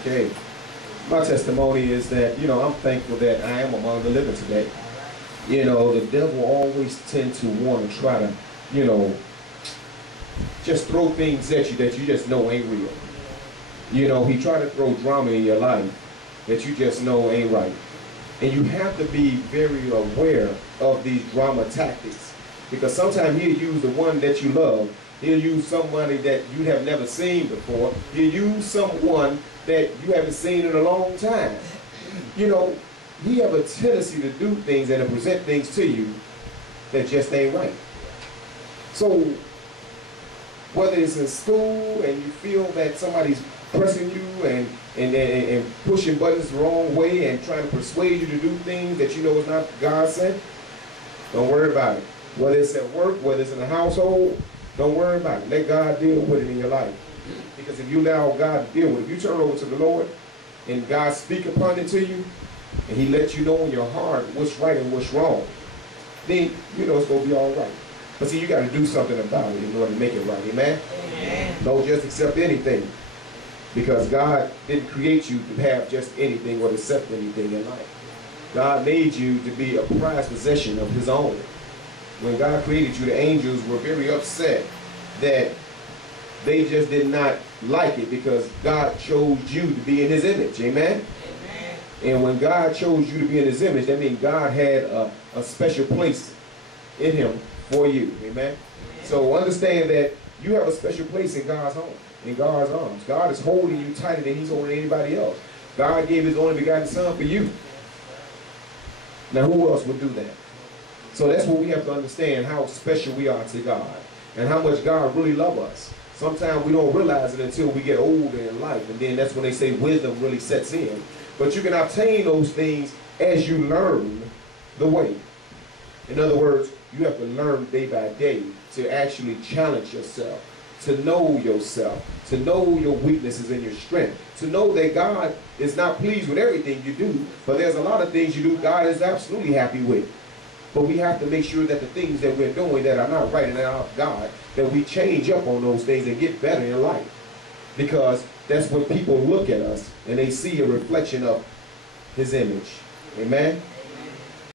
Okay. My testimony is that, I'm thankful that I am among the living today. The devil always tend to want to try to, just throw things at you that you just know ain't real. He tried to throw drama in your life that you just know ain't right. And you have to be very aware of these drama tactics, because sometimes he'll use the one that you love. He'll use somebody that you have never seen before. He'll use someone that you haven't seen in a long time. He have a tendency to do things and to present things to you that just ain't right. So whether it's in school and you feel that somebody's pressing you and pushing buttons the wrong way and trying to persuade you to do things that you know is not God sent, don't worry about it. Whether it's at work, whether it's in the household, don't worry about it. Let God deal with it in your life. Because if you allow God to deal with it, if you turn over to the Lord and God speak upon it to you, and he lets you know in your heart what's right and what's wrong, then it's going to be all right. But see, you got to do something about it in order to make it right. Amen? Amen. Don't just accept anything, because God didn't create you to have just anything or to accept anything in life. God made you to be a prized possession of his own. When God created you, the angels were very upset that they just did not like it, because God chose you to be in his image. Amen? Amen. And when God chose you to be in his image, that means God had a special place in him for you. Amen? Amen. So understand that you have a special place in God's home, in God's arms. God is holding you tighter than he's holding anybody else. God gave his only begotten son for you. Now who else would do that? So that's what we have to understand, how special we are to God and how much God really loves us. Sometimes we don't realize it until we get older in life, and then that's when they say wisdom really sets in. But you can obtain those things as you learn the way. In other words, you have to learn day by day to actually challenge yourself, to know yourself, to know your weaknesses and your strength, to know that God is not pleased with everything you do, but there's a lot of things you do God is absolutely happy with. But we have to make sure that the things that we're doing that are not right and are of God, that we change up on those things and get better in life. Because that's when people look at us and they see a reflection of his image. Amen?